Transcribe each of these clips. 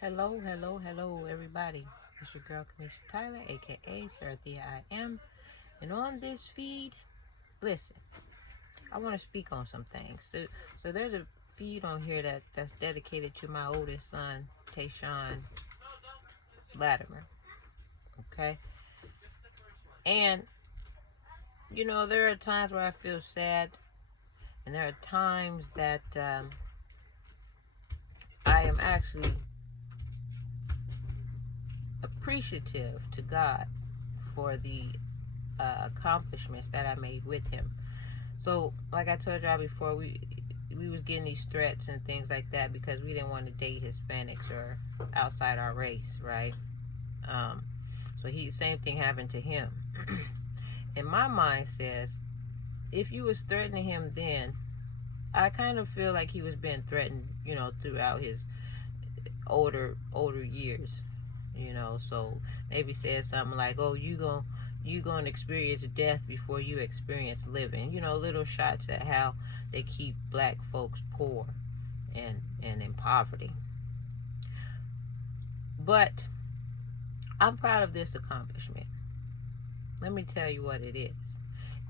Hello, hello, hello, everybody. It's your girl, Kamisha Tyler, aka Sarathea I Am. And on this feed, listen, I want to speak on some things. So there's a feed on here that's dedicated to my oldest son, Tayshawn Latimer. Okay, and there are times where I feel sad, and there are times that I am actually appreciative to God for the accomplishments that I made with him. So, like I told y'all before, we was getting these threats and things like that because we didn't want to date Hispanics or outside our race, right? Um, so same thing happened to him. And my mind says, if you was threatening him then, I kind of feel like he was being threatened, throughout his older years, So maybe said something like, "Oh, you gonna experience death before you experience living." Little shots at how they keep black folks poor and in poverty. But I'm proud of this accomplishment. Let me tell you what it is.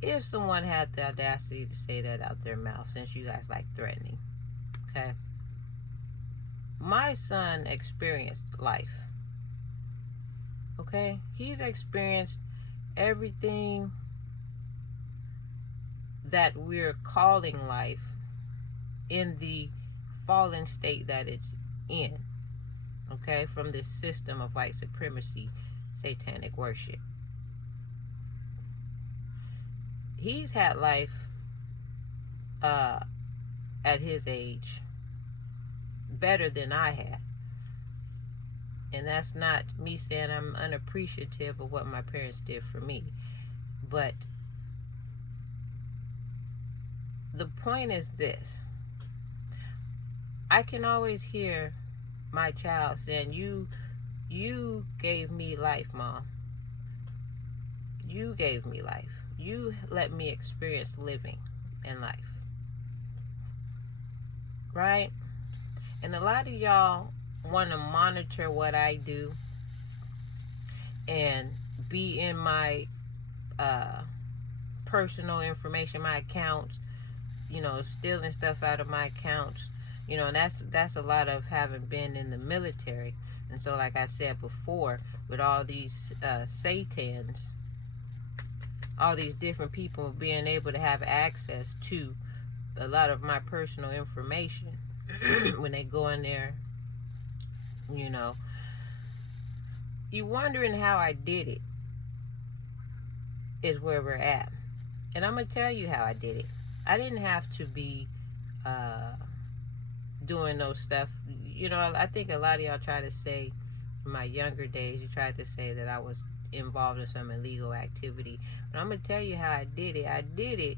If someone had the audacity to say that out their mouth, since you guys like threatening, okay? My son experienced life. Okay? He's experienced everything that we're calling life in the fallen state that it's in. Okay? From this system of white supremacy, satanic worship. He's had life at his age better than I had. And that's not me saying I'm unappreciative of what my parents did for me. But the point is this. I can always hear my child saying, you gave me life, Mom. You gave me life. You let me experience living in life. Right? And a lot of y'all want to monitor what I do and be in my personal information, my accounts, stealing stuff out of my accounts. And that's a lot of having been in the military. And so, like I said before, with all these satans, all these different people being able to have access to a lot of my personal information when they go in there, you wondering how I did it is where we're at. And I'm going to tell you how I did it. I didn't have to be doing those stuff. I think a lot of y'all try to say, in my younger days, you tried to say that I was involved in some illegal activity. But I'm going to tell you how I did it. I did it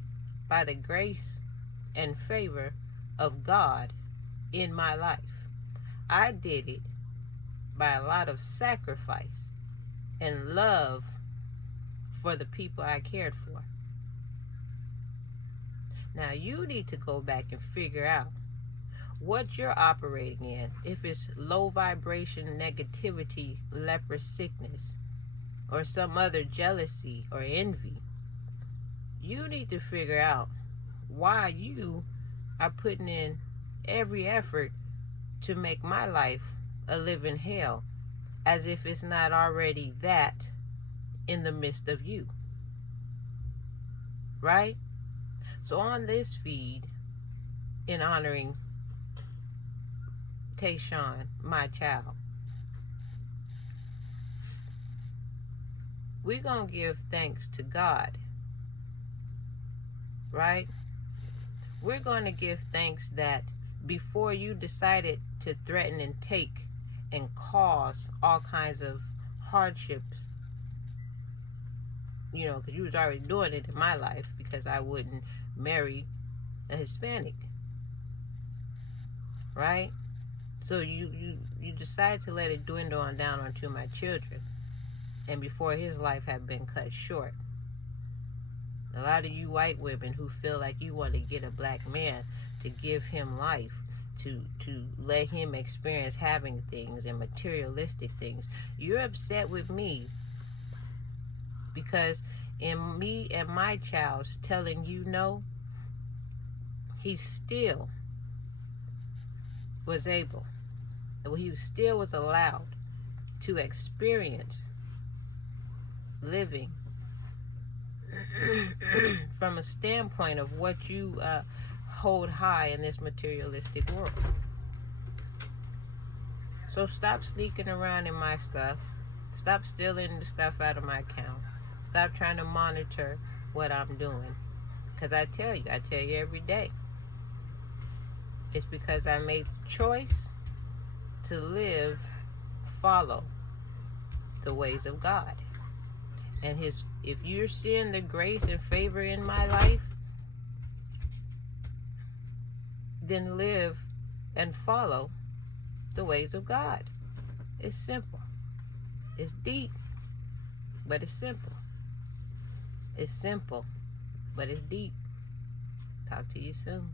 by the grace and favor of God in my life. I did it by a lot of sacrifice and love for the people I cared for. Now you need to go back and figure out what you're operating in. If it's low vibration negativity, leper sickness, or some other jealousy or envy, you need to figure out why you are putting in every effort to make my life a living hell, as if it's not already that in the midst of you. Right? So on this feed, in honoring Tayshawn, my child, we're going to give thanks to God. Right? We're going to give thanks that before you decided to threaten and take and cause all kinds of hardships, because you was already doing it in my life because I wouldn't marry a Hispanic. Right? So you decided to let it dwindle on down onto my children. And before his life had been cut short. A lot of you white women who feel like you want to get a black man to give him life, to let him experience having things and materialistic things. You're upset with me because in me and my child's telling you no, he still was able, he still was allowed to experience living from a standpoint of what you hold high in this materialistic world. So stop sneaking around in my stuff. Stop stealing the stuff out of my account. Stop trying to monitor what I'm doing. Because I tell you every day. It's because I made the choice to live, follow the ways of God. And if you're seeing the grace and favor in my life, then live and follow the ways of God. It's simple. It's deep, but it's simple. It's simple, but it's deep. Talk to you soon.